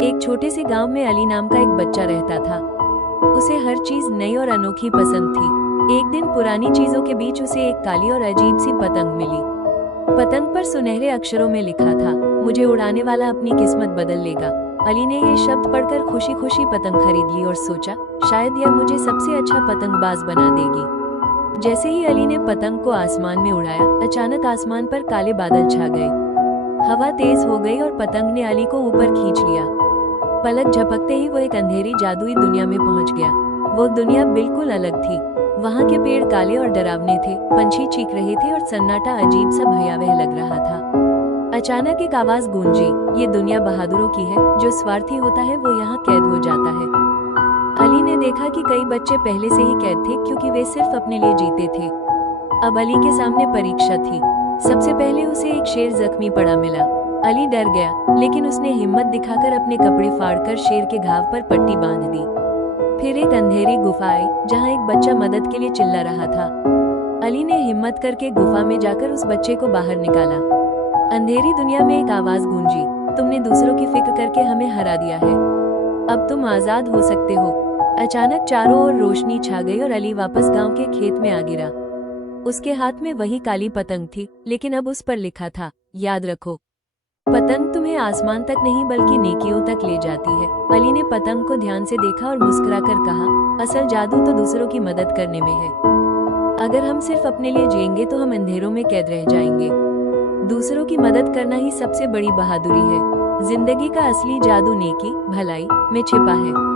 एक छोटे से गांव में अली नाम का एक बच्चा रहता था। उसे हर चीज नई और अनोखी पसंद थी। एक दिन पुरानी चीजों के बीच उसे एक काली और अजीब सी पतंग मिली। पतंग पर सुनहरे अक्षरों में लिखा था, मुझे उड़ाने वाला अपनी किस्मत बदल लेगा। अली ने ये शब्द पढ़कर खुशी खुशी पतंग खरीद ली और सोचा, शायद यह मुझे सबसे अच्छा पतंगबाज बना देगी। जैसे ही अली ने पतंग को आसमान में उड़ाया, अचानक आसमान पर काले बादल छा गए। हवा तेज हो गई और पतंग ने अली को ऊपर खींच लिया। पलक झपकते ही वो एक अंधेरी जादुई दुनिया में पहुंच गया। वो दुनिया बिल्कुल अलग थी। वहाँ के पेड़ काले और डरावने थे, पंछी चीख रहे थे और सन्नाटा अजीब सा भयावह लग रहा था। अचानक एक आवाज गूंजी, ये दुनिया बहादुरों की है, जो स्वार्थी होता है वो यहाँ कैद हो जाता है। अली ने देखा कि कई बच्चे पहले से ही कैद थे, क्योंकि वे सिर्फ अपने लिए जीते थे। अब अली के सामने परीक्षा थी। सबसे पहले उसे एक शेर जख्मी पड़ा मिला। अली डर गया, लेकिन उसने हिम्मत दिखाकर अपने कपड़े फाड़कर शेर के घाव पर पट्टी बांध दी। फिर एक अंधेरी गुफा आई, जहाँ एक बच्चा मदद के लिए चिल्ला रहा था। अली ने हिम्मत करके गुफा में जाकर उस बच्चे को बाहर निकाला। अंधेरी दुनिया में एक आवाज गूंजी, तुमने दूसरों की फिक्र करके हमें हरा दिया है, अब तुम आजाद हो सकते हो। अचानक चारों ओर रोशनी छा गई और अली वापस गांव के खेत में आ गिरा। उसके हाथ में वही काली पतंग थी, लेकिन अब उस पर लिखा था, याद रखो, पतंग तुम्हें आसमान तक नहीं बल्कि नेकियों तक ले जाती है। अली ने पतंग को ध्यान से देखा और मुस्कुराकर कहा, असल जादू तो दूसरों की मदद करने में है। अगर हम सिर्फ अपने लिए जिएंगे तो हम अंधेरों में कैद रह जाएंगे। दूसरों की मदद करना ही सबसे बड़ी बहादुरी है। जिंदगी का असली जादू नेकी, भलाई में छिपा है।